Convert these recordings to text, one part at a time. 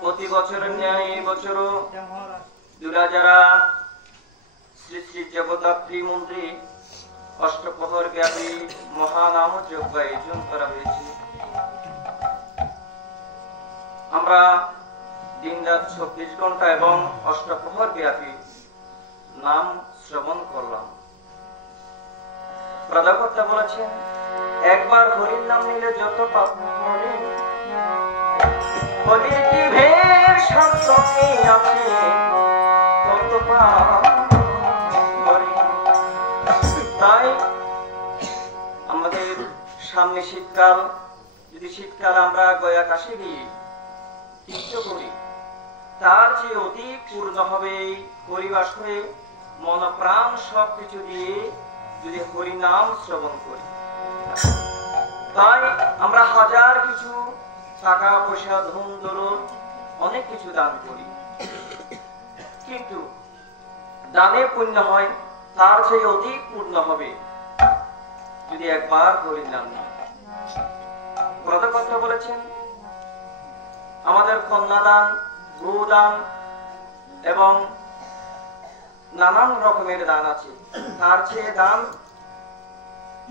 প্রতি বছরের ন্যায় এই বছরও দুরাজারা শ্রী শ্রী জগদ্ধাত্রী মন্দিরে অষ্টপ্রহর ব্যাপী মহানাম যজ্ঞ আয়োজন করা হয়েছে। আমরা দিনরাত 24 ঘন্টা এবং অষ্টপ্রহর ব্যাপী নাম শ্রবণ করলাম। প্রদাকর্তা বলেছেন, একবার হরির নাম নিলে যত পাপ মরে, হরির জিভের সঙ্গে আছে তত পাপ মরে। তাই আমাদের সামনে শীতকাল, যদি শীতকাল আমরা গয়া কাশি গিয়ে তীর্থ করি, তার চেয়ে অধিক পূর্ণ হবে এই হরিবাস হয়ে মন প্রাণ সবকিছু দিয়ে যদি হরি নাম শ্রবণ করি। তাই আমরা হাজার কিছু টাকা পয়সা ধন দৌলত অনেক কিছু দান করি, কিন্তু দানে পুণ্য হয় তার চেয়ে অধিক পূর্ণ হবে যদি একবার হরি নাম নেই। কথা বলেছেন, আমাদের কন্যাদান, গোদান এবং নানান রকমের দান আছে, তার চেয়ে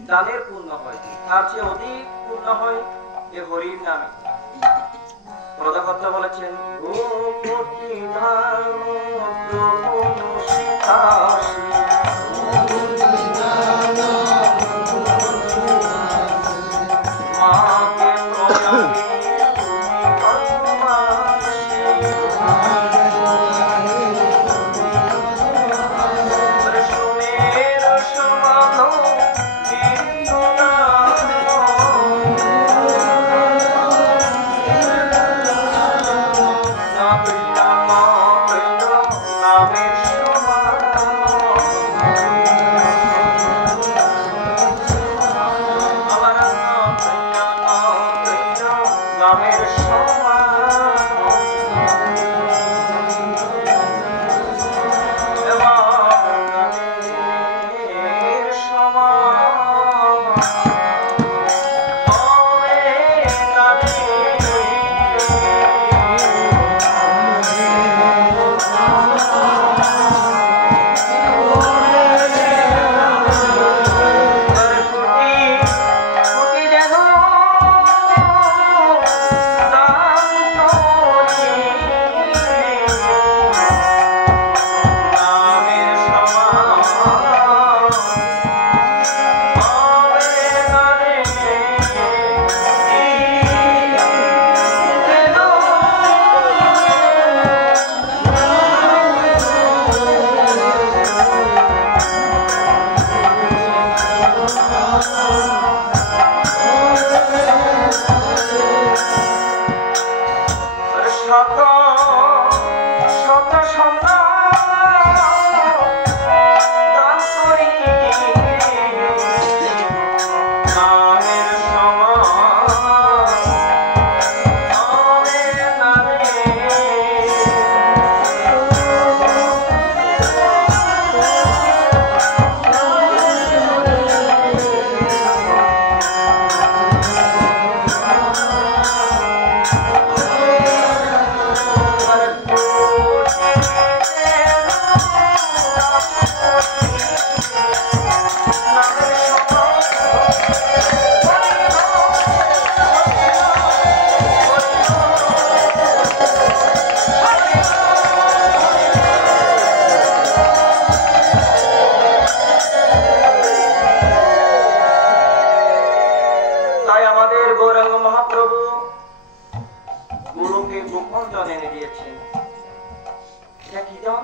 দানের পূর্ণ হয়, তার চেয়ে অধিক পূর্ণ হয় এ হরির নামে। প্রদাকর্তা বলেছেন, মহাপ্রভু গুরুকে গোপন জন এনে দিয়েছেন। এটা কি জন?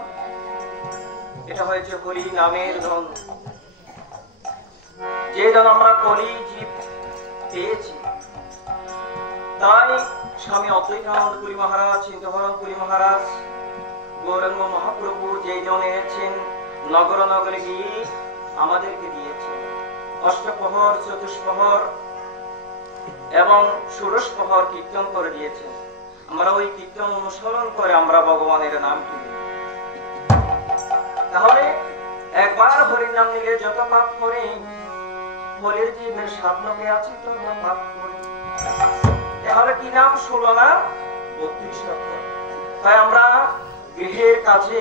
এটা হয়েছে হরি নামের জন, যে জন আমরা কলি জীব পেয়েছি। তাই স্বামী অদ্বৈতানন্দ পুরী মহারাজ, চিন্তহরণ পুরী মহারাজ, গৌরাঙ্গ মহাপ্রভু যে জন এনেছেন, নগর নগরে গিয়ে আমাদেরকে দিয়েছেন। অষ্টপ্রহর, চতুষ্প্রহর এবং ষোড়শপ্রহর কীর্তন করে দিয়েছেন। আমরা ওই কীর্তন অনুসরণ করে আমরা ভগবানের নাম তুলি। তাহলে একবার হরির নাম নিলে যত পাপ করে, হরির জীবের স্বপ্নকে আছে তত পাপ করে। তাহলে কি নাম? 16 না 32 অক্ষর। তাই আমরা গৃহের কাছে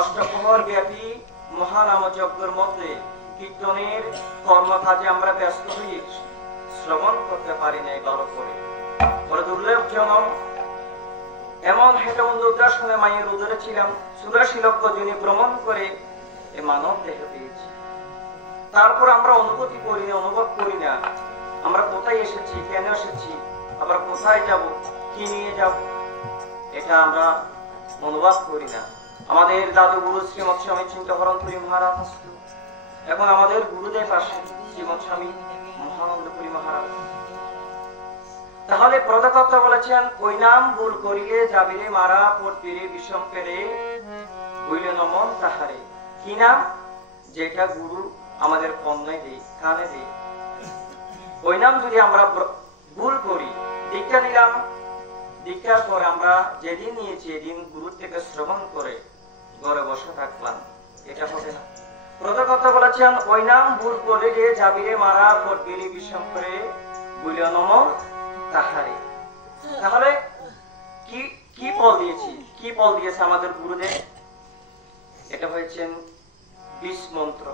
অষ্টপ্রহর ব্যাপী মহানাম যজ্ঞের মধ্যে কীর্তনের কর্মকাজে আমরা ব্যস্ত হয়ে শ্রবণ করতে পারি না। ভালো করে বড় দুর্লভজনক। এমন হেঁটে উদ্দাসনে মায়ের উদরে ছিলাম, 84 লক্ষ জনে ভ্রমণ করে এ মানব দেহ পেয়েছি। তারপর আমরা অনুভূতি করি না, অনুভব করি না আমরা কোথায় এসেছি, কেন এসেছি, আবার কোথায় যাব, কি নিয়ে যাব, এটা আমরা অনুভব করি না। আমাদের দাদু গুরু শ্রীমৎ স্বামী চিন্তহরণ পুরী মহারাজ আসতো, এখন আমাদের গুরুদেব আসেন শ্রীমৎ স্বামী মহানন্দ পুরী মহারাজ। তাহলে প্রদাতা বলেছেন, ওই নাম ভুল করিলে যাবিরে মারা, পড়বিরে বিষম পেরে, বইলে নমন তাহারে। কি নাম? যেটা গুরু আমাদের কন্যায় দেয়, কানে দেয়। ওই নাম যদি আমরা ভুল করি, দীক্ষা নিলাম, দীক্ষার পর আমরা যেদিন নিয়েছি এদিন গুরুর থেকে শ্রবণ করে ঘরে বসে থাকলাম, এটা হবে না। প্রদাতা বলেছেন, ওই নাম ভুল করিলে যাবিরে মারা, পড়বিরে বিষম পেরে, বইলে নমন তাহারে। তাহলে কি ফল দিয়েছি, কি ফল দিয়েছে আমাদের গুরুদেব? এটা হয়েছেন 20 মন্ত্র।